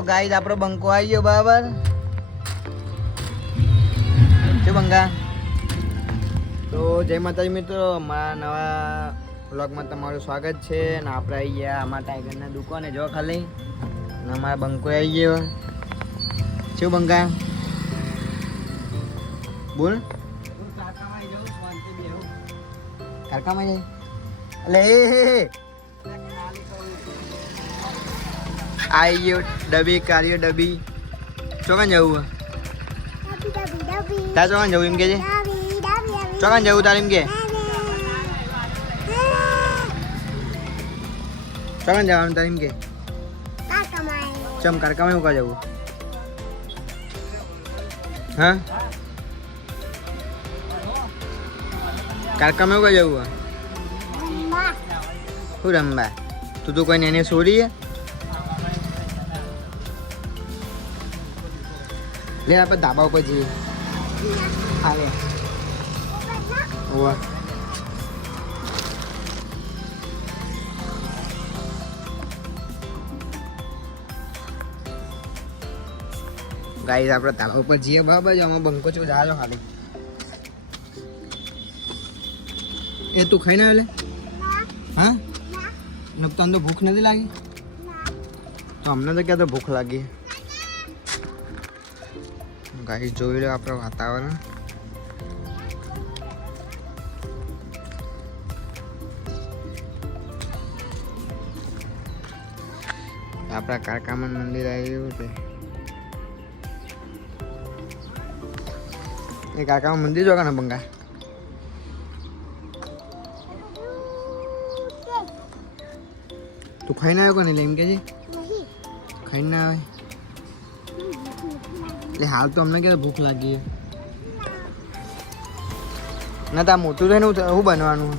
તો ગાઈસ આપણો બંકો આવી ગયો બરાબર. શું બંકા? તો જય માતાજી મિત્રો, અમારા નવા વ્લોગમાં તમારું સ્વાગત છે. અને આપણે આવી ગયા અમારા ટાઈગરના દુકાને. જો ખાલી અને અમારા બંકો આવી ગયો. શું બંકા બોલ? કારકામાં જાય એટલે આઈ ગયો ડબી કાર્યો ડબી. ચોકાન જવું? તાર ચોકાન જવું એમ કે છે? ચોકાન જવું તાર એમ કે? ચોકાન જવાનું તાર એમ કે? ચમ કારકામાં એવું કા જવું? હા કારકામાં એવું કા જવું? શું રમવા? તું તો કોઈ એને છોડી લે. આપણે ધાબા ઉપર જઈએ. આવે ઓવા ગાઈસ આપણે ધાબા ઉપર જઈએ બરાબર. આમાં બંકો છો જાજો ખાલી. એ તું ખાઈને આવે? હા તને તો ભૂખ નથી લાગી? તો અમને તો ક્યાં તો ભૂખ લાગી. ગાઈસ જોઈ લો આપણું વાતાવરણ. આપણા કારકામન મંદિર આવી ગયું છે. એ કારકામન મંદિર જો ને બંગા. તું ખાઈને આવ્યો કોને એમ કે છે? ખાઈને ના આવે એટલે હાલ તો અમને કે ભૂખ લાગી ના. તા મોટું થઈને શું બનવાનું?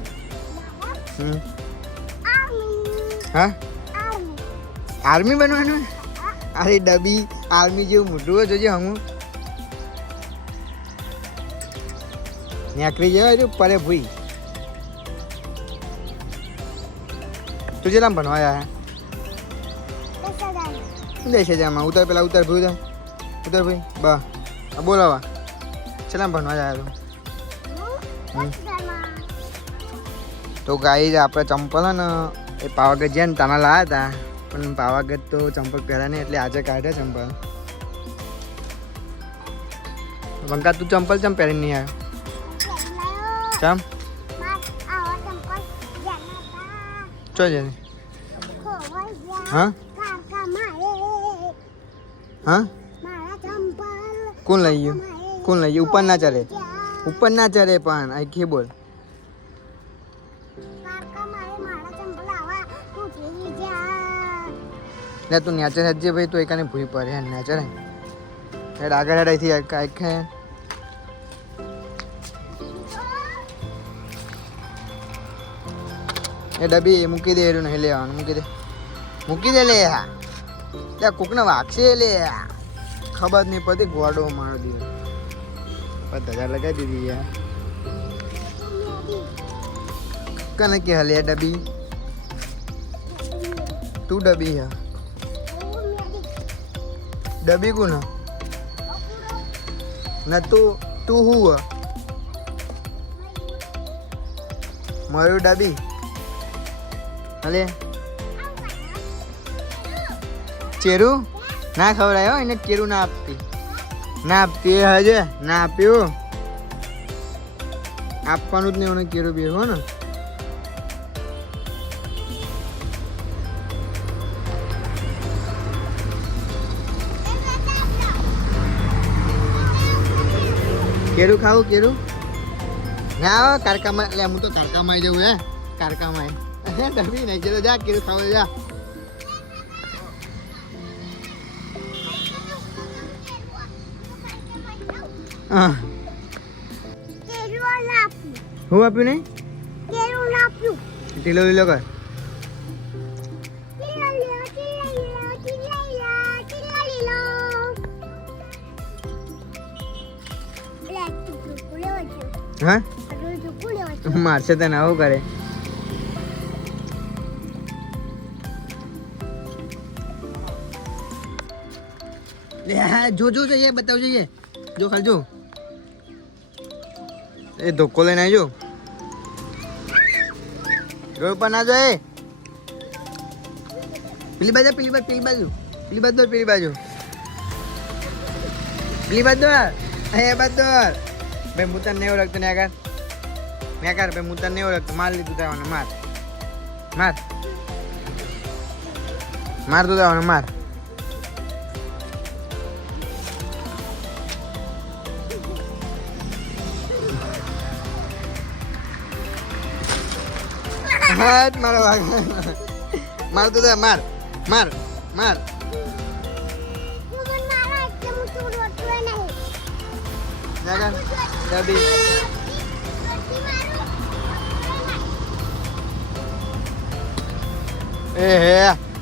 હા આર્મી બનવાનું? અરે ડબી આર્મી જેવું મોટું હોય જોજે. હું નેકરી જવાય તું પરે ભૂઈ. તું જેટલા ભણવા આવ્યા? 10,000 ઉતર પેલા ઉતર ભૂઈ ઉતર ભાઈ બા બોલાવા. ચલા ભણવા જાય તો ગાઈસ આપણે ચંપલ હે ને એ પાવાગઢ જાય ને તાના લાવ્યા હતા. પણ પાવાગઢ તો ચંપલ પહેરા નહીં એટલે આજે કાઢ્યા ચંપલ. બંકા તું ચંપલ ચમ પહેરીને નહીં આવ્યો? ચમ ચો છે? હા હા કોણ લઈ ગયું? કોણ લઈ ગયું? ઉપર ના ચડે, ઉપર ના ચડે. પણ આખી બોલ. લે તું નેચર હજે ભાઈ. તું એકાને ભૂઈ પડે નેચર હેડ આગળ હેડ અહીંથી આખે. એ ડબી મૂકી દે. એનું નહીં લેવાનું. મૂકી દે, મૂકી દે. લે લે કોકને વાગશે. લે ખબર નહીં પડતી. ગોડો મારી દીધો. 10,000 લગાવી દીધી યાર. કને કે હલે ડબી? તું ડબી હે? ડબી કોણ ના? તું હું મારું ડબી? હલે ચેરું ના ખવડાય એને. ચેરું ના આપતી, ના આપતી હજે ના આપ્યું. આપવાનું જ નહીં એને કેરું બી હો ને. કેરું ખાવું? કેરું ના આવે કારકામાં. એટલે હું તો કારકામાં આવી જવું. હે કારકામાં ડબી નહીં જતો. જા કેરું ખાવું જા. હા હું આપ્યું નહીં? ટીલો વીલો કર. હા મારશે તને આવું કરે. લે હા જો એ બતાવજો એ જો ખાલી જો એ ધોકો લઈને આવજો રોડ પર ના જાય પેલી બાજુ પેલી બાજુ પેલી બાજુ પેલી બાજુ એ બાજુ ભાઈ હું તને નહીં ઓળખતો ને આગળ ભાઈ હું તને નહીં ઓળખતો માર લીધું તાવાનું માર તું તાવાનું માર હાથ મારો માર તું માર ડબી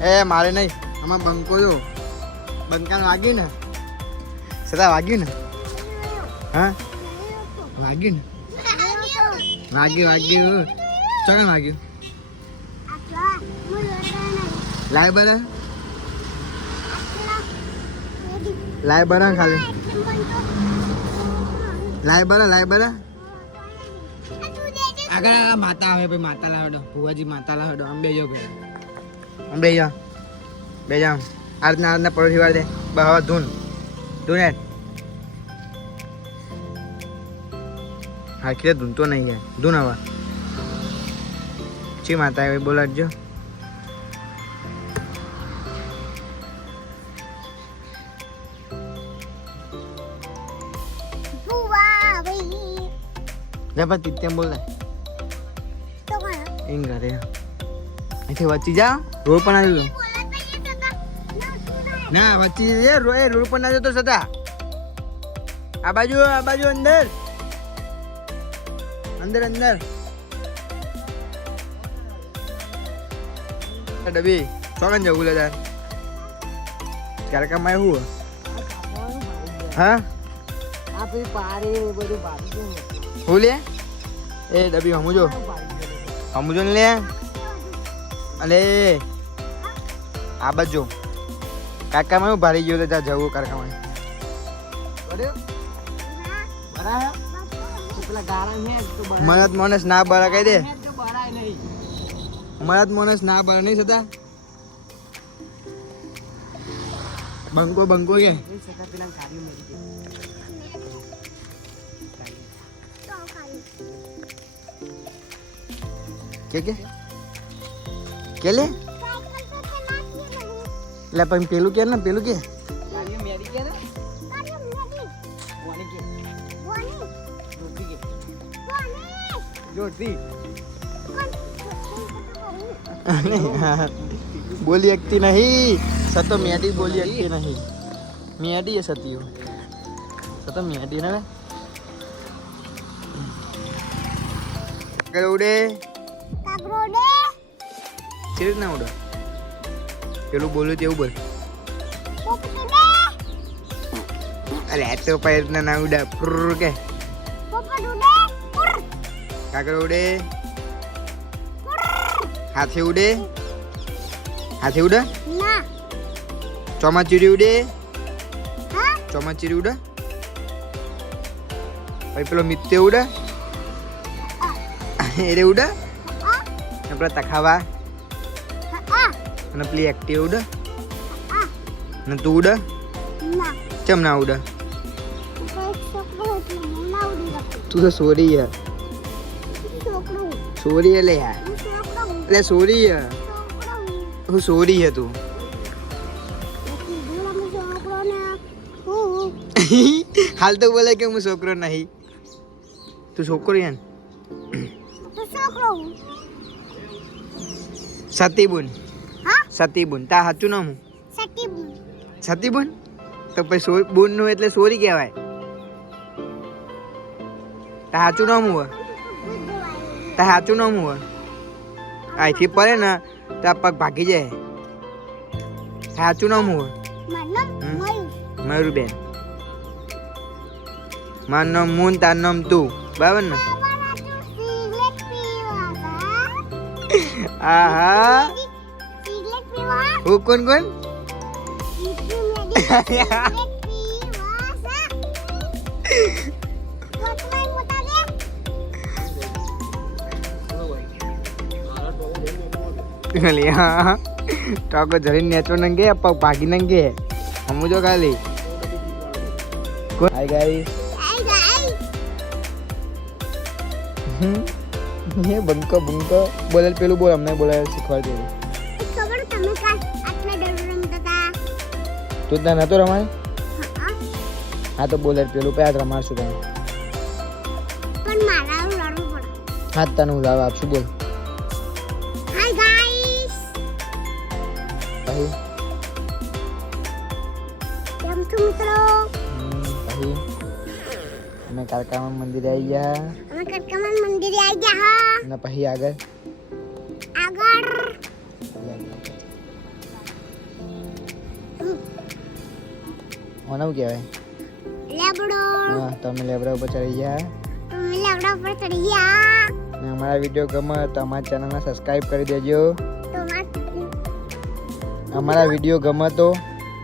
એ મારે નહીં આમાં બંકો જો બંકાને વાગ્યું ને સદા વાગ્યું ને હા વાગ્યું ને વાગ્યું ચોકન વાગ્યું લાય બરા ખાલી લાય બરા આગળ માતા આવે ભાઈ માતા લાવડો ભુવાજી માતા લાવડો આમ બેજો ભાઈ આમ બેજા આજના પડોશી વાર દે બહાવા ધૂન હાખી ધૂન તો નહીં ગયા ધૂન હવા ચી માતા આવે બોલાડજો જબરતી તેમ બોલે એમ ઘરે અહીંથી વચ્ચી જા રોડ પર આવી ના વચ્ચી રોડ પર ના જતો સતા આ બાજુ અંદર ડબી ચોકન જવું લે તાર ક્યારે કમાય હું હા આ પછી પારે બધું બાજુ હું લે એ ડબી હમુજો ને લે અલે આ બાજુ કાકામાં હું ભારી ગયો ત્યાં જવું કારખામાં મરદ મોનસ ના બરા કહી દે મરદ મોનસ ના બરા નહીં થતા બંકો કે લે લે પણ પેલું કે बोली अकती नहीं सतो मेडी बोली अकती नहीं मेडी है सतियो सतो मेडी ना कागरोडे चीर ना उड़ा पेलू बोलू तेवू बोल अरे तो पैर ना उड़ा पुर के कागरोडे हाथी उड़े ना चौमाचीरी उड़े चौमाचीरी उड़े भाई पेलो मित्ते उड़े एरे उड़े ने पेला तखावा ने पेली एक्टिव उड़े ने तू उड़े चम ना उड़े तू तो सोरी है ले यार ले सोरी है હું સોરી હે તું હાલ તો બોલે કે હું છોકરો નહીં તું છોકરો યાર સતીબુન તા સાચું નામ સતીબુન તો પછી બુન નું એટલે સોરી કહેવાય તા સાચું નામ હોય અહીંથી પડે ને તો પગ ભાગી જાય સાચું નામ હું મયુરબેન મારું નામ મુન તાર નામ તું બરાબર ને આહા હું કોણ હા ટોકો જરીને નેચો નંગે પગ ભાગી નંગે સમજો ખાલી હાય ગાઈસ હે બંકો બંકો બોલે પેલું બોલ અમને બોલાય શીખવાડ દે ખબર તમે કાલ આટલા ડર રમતા હતા તું ત્યાં નતો રમાય હા તો બોલે પેલું પે આજ રમાડશું તમે પણ મારા લડવું પડે હા તને હું લાવ આપશું બોલ હાય ગાઈસ પછી કેમ છો મિત્રો પછી અમે કારકામાં મંદિરે આવી ગયા અમે કટકમન મંદિરે આવી ગયા હા અને પછી આગળ ઓનવ કહેવાય લેબડો હા તમે લેબડા ઉપર ચડી ગયા તમે લેબડા પર ચડી ગયા અને અમારા વિડીયો ગમે તો અમારા ચેનલને સબસ્ક્રાઇબ કરી દેજો તો અમારા વિડીયો ગમે તો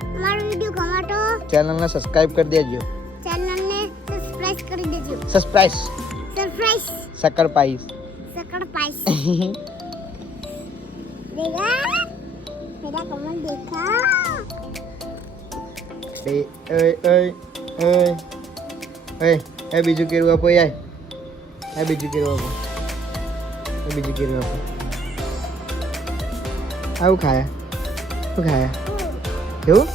અમારો વિડિયો ગમે તો ચેનલને સબસ્ક્રાઇબ કરી દેજો ચેનલને સબસ્ક્રાઇબ કરી દેજો સબસ્ક્રાઇબ સરપ્રાઈઝ સકર પાઈસ સકડ પાઈસ દેખા મેરા કમલ દેખા એ એ બીજું કેરું આપો યાર એ બીજું કેરું આપો એ બીજું કેરું આપો આવું ખાયા શું ખાયા કેવું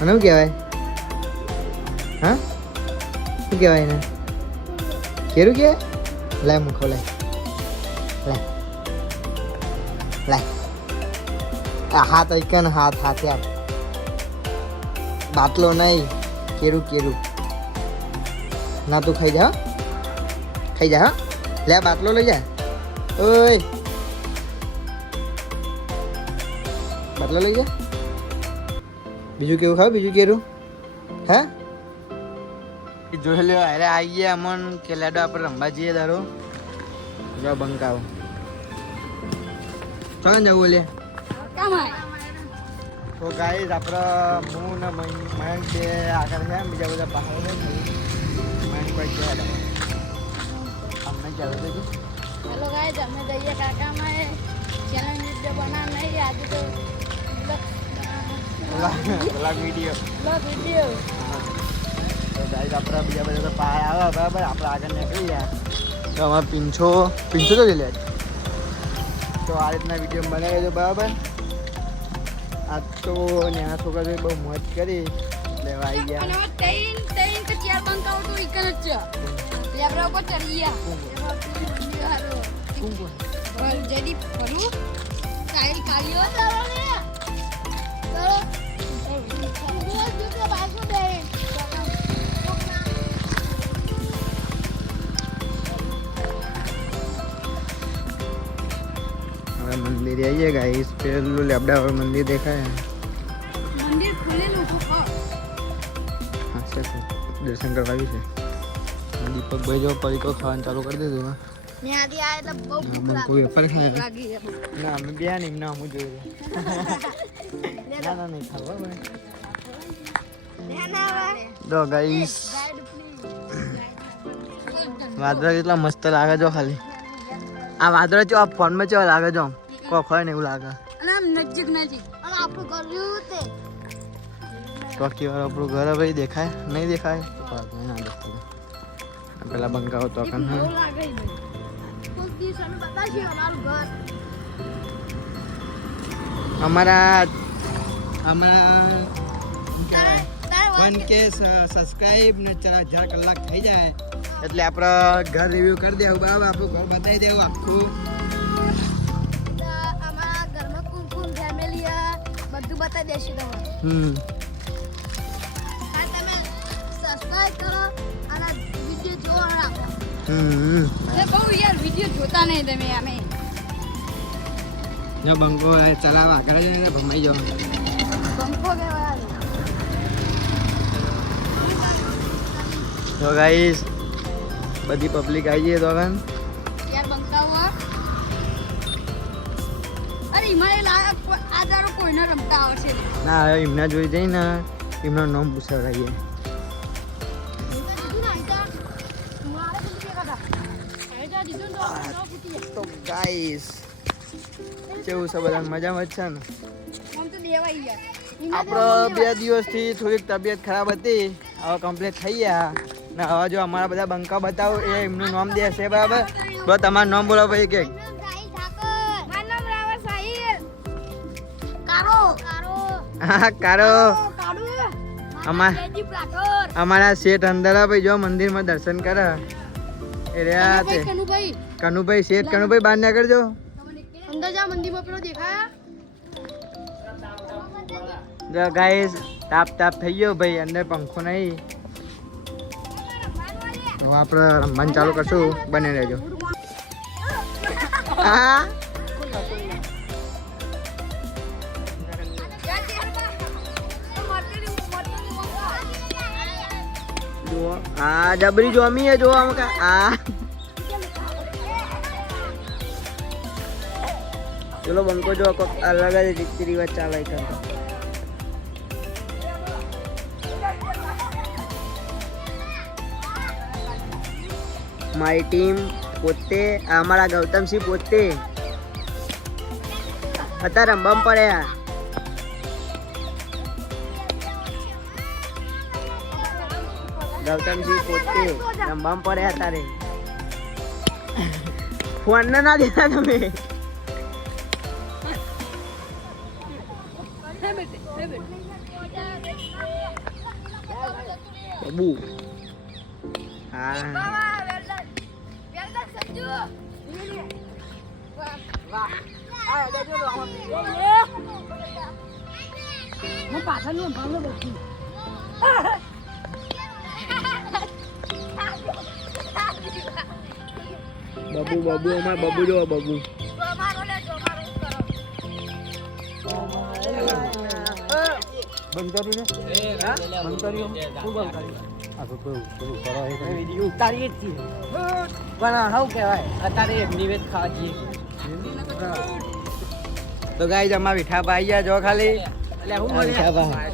અને શું કહેવાય હા શું કહેવાય એને કેરું કે લાય મૂકો લાય લાય લાય આ હાથ આઈકન હાથ હાથે આપ બાટલો નહીં કેરું કેરું ના તું ખાઈ જા ખાઈ જા હા લે બાટલો લઈ જા ઓય બાટલો લઈ જા બીજું કેવું ખાવ બીજું કેરું હા જોઈ લ્યો અરે આવી ગયા અમન કે લેડો આપણે રમવા જઈએ દારો જો બંકાવ ચાલ જવું બોલે તો ગાઈસ આપણે હું ને મયંક બે આગળ છે બીજા બધા પાછળ છે મયંક કોઈ છે અમને ચાલુ થઈ ગયું હેલો ગાઈસ અમે જઈએ કાકામાં ચેલેન્જ વિડિયો બના નહીં આજે તો બ્લોગ વિડીયો તો ગાઈસ આપણે બીજા બધા તો પાર આવે બરાબર આપણે આગળ નીકળી ગયા તો અમારે પીંછો તો લઈ લે તો આ રીતના વિડીયો બનાવી દેજો બરાબર આજ તો નાના છોકરા બહુ મોજ કરી લેવા આવી ગયા અને ટ્રેન કે ચાર બંકાવ તો એક જ છે લેબરા ઉપર ચડી ગયા બોલ જડી બોલું કાઈ કાલીઓ ચાલો ને ચાલો જો બાજુ દે મંદિર આવીએ ગાઈસ પેલું લેબડા વાળું મંદિર દેખાય મંદિર ખુલેલું તો હા છે દર્શન કરવા આવ્યું છે દીપક ભાઈ જો પરીકો ખાવાનું ચાલુ કરી દીધું હા ને આદી આ એટલે બહુ ભૂખ કોઈ વેપાર ખાય લાગી ના અમે બે નહીં ના હું જોયું ના નહીં ખાવા ભાઈ દો ગાઈસ વાદળા કેટલા મસ્ત લાગે જો ખાલી આ વાદળા જો આ ફોનમાં કેવા લાગે જો કોક હોય ને એવું લાગે અને આમ નજીક અને આપણું ઘર જેવું તે ટોકી વાળો આપણું ઘર ભાઈ દેખાય નહીં દેખાય ના દેખાય પેલા બંકાઓ તો કન બહુ લાગે કોઈ દિવસ અમે બતાવશે અમારું ઘર અમારા તારે 1K સબસ્ક્રાઇબ ને 4000 કલાક થઈ જાય એટલે આપણે ઘર રિવ્યુ કરી દેવું બરાબર આપણું ઘર બતાવી દેવું આખું અમારા ઘરમાં કોણ કોણ ફેમિલી બધું બતાવી દેશું તમને તમે સબસ્ક્રાઇબ કરો અને વિડિયો જોવા રાખો બહુ યાર વિડિયો જોતા નહીં તમે અમે જો બંકો ચલાવવા આગળ જઈને ભમાઈ જાવ બંકો કેવા તો ગાઈસ બધી પબ્લિક આવી જઈએ તો યાર બંકાવા અરે હિમાલય લાયક આ દારો કોઈને રમતા આવશે ના હવે એમના જોઈ જઈને એમનું નામ પૂછાવડાવીએ કીધું તો ફૂટી જાય. તો ગાઈસ કેવું છે બધા મજામાં જ છે ને? આમ તો દેવાઈ ગયા. આપણો 2 દિવસથી થોડીક તબિયત ખરાબ હતી, હવે કમ્પ્લીટ થઈ ગયા ને હવે જો અમારા બધા બંકા બતાવો એ એમનું નામ દેશે બરાબર. તો તમારું નામ બોલો ભાઈ કે મારું નામ રાવલ સાહિલ. કારો કારો હા કારો કાડુ અમાર જયદીપ રાઠોડ. અમારા શેઠ અંદર ભાઈ જો મંદિરમાં દર્શન કરે એ રહ્યા તે કનુભાઈ કનુભાઈ શેઠ કનુભાઈ બહાર ના કરજો. અંદર જા મંદિરમાં પેલો દેખાયા. જો ગાઈસ તાપ તાપ થઈ ગયો ભાઈ, અંદર પંખો નહીં. હવે આપણે રમવાનું ચાલુ કરશું, બને રહેજો. હા જુઓ આ જબરી જોમી હે જો આમ કા આ ચલો બંકો જો કોક અલગ જ રીતિ રિવાજ ચાલે છે. મારી ટીમ પોતે અમારા ગૌતમસિંહ પોતે અત્યારે રમવામાં પડ્યા. ગૌતમસિંહ પોતે રમવામાં પડ્યા તારે ફોન ના દેતા તમે. બબુ હા હું પાછળનું ભાવનો બચી. બબુ બબુ અમાર બબુ જો બબુ બંધ કર્યું ને બંધ કર્યું શું બંધ કર્યું ઉતારીએ જ છીએ પણ શું કહેવાય અત્યારે નિવેદ ખાવા જઈએ. તો ગાઈસ અમાર વિઠાબા આવી ગયા જો ખાલી એટલે હું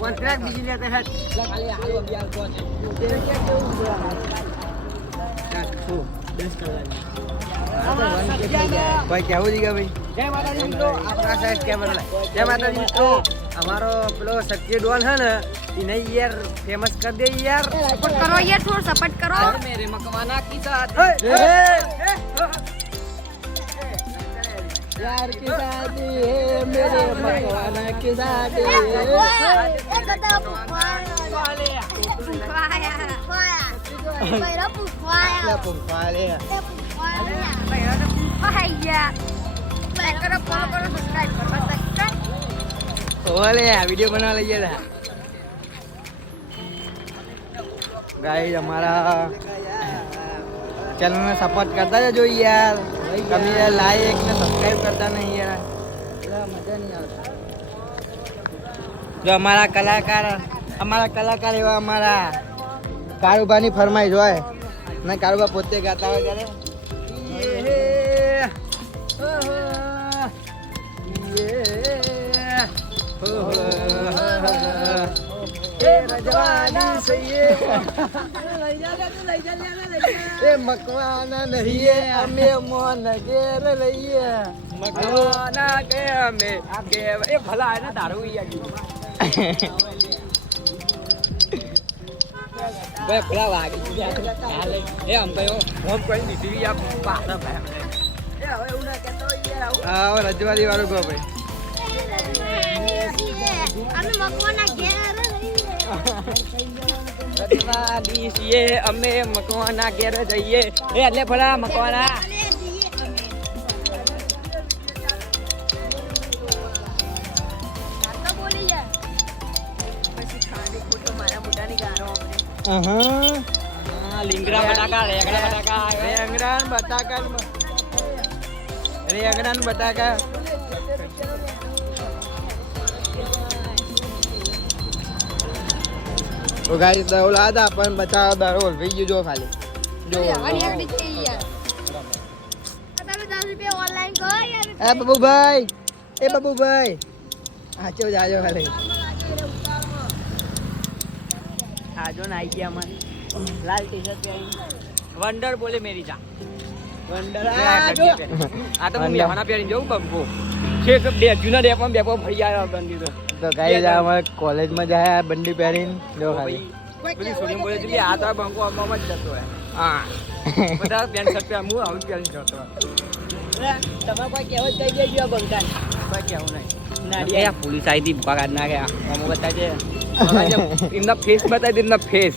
કોન્ટ્રાક્ટ બીજી લેતે હે ખાલી હાલો અભ્યાસ તો ભાઈ કેવું છે ભાઈ? જય માતાજી મિત્રો, આપણા સાહેબ કેમેરા જય માતાજી મિત્રો. અમારો પેલો સત્ય ડોન है ना इन्हें यार फेमस कर दे यार. સપોર્ટ કરો યાર, થોડો સપોર્ટ કરો. मेरे मकवाना की साथ यार की शादी है मेरे मकवाना की शादी ઓલે આ વિડિયો બનાવવા લઈ ગયા ગાઈસ. અમારા ચેનલ ને સપોર્ટ કરતા જજો યાર, તમે યાર લાઈક ને સબસ્ક્રાઇબ કરતા નહીં યાર, મજા નહીં આવતી. જો અમારા કલાકાર એવા અમારા કારુબાની ફરમાઈશ હોય ને કારુબા પોતે ગાતા હોય ત્યારે મકવાના નહીં અમે મોન ઘેર લઈએ મકવાના કે અમે એ ભલા ને તારું ભલા વાગી એ આમ તો હોમ કરી દીધી આ પાછા ભાઈ એ હવે એવું ના કહેતો યાર. હા રજવાડી વાળું ગો ભાઈ અમે મકવાના ઘેર રજવાડી છીએ અમે મકવાના ઘેર જઈએ એ એટલે ભલા મકવાના લીંગડા બટાકા રેંગડા બટાકા તો ગાઈસ દવલા હતા પણ બચાવ દારો ઓલવી ગયો જો ખાલી જો આની આગળ છે યાર. તમે 10 રૂપિયા ઓનલાઈન કરો યાર. એ બબુભાઈ આચો જાજો ખાલી આજો ને આઈ ગયા મને લાલ ટી શર્ટ પહેરી વંડર બોલે મેરી જા આ તો હું બેહવાના પહેરીને જવું બંકો છે તો બે જૂના ડેપમાં બેપો ફરી આવ્યો બંદી તો તો ગાઈઝ આ અમારે કોલેજમાં જાય આ બંડી પહેરીને જો ખાલી બધી છોડીને બોલે છે આ તો બંકો આમાં જ જતો હોય હા બધા પેન્ટ શર્ટ પહેર હું આવું પહેરીને જતો હોય તમે કોઈ કહેવો જ કહી દેજો બંકાને. કોઈ કહેવું નહીં ના પોલીસ આવી હતી પગાર ના ગયા અમુક હતા છે એમના ફેસ બતાવી દે એમના ફેસ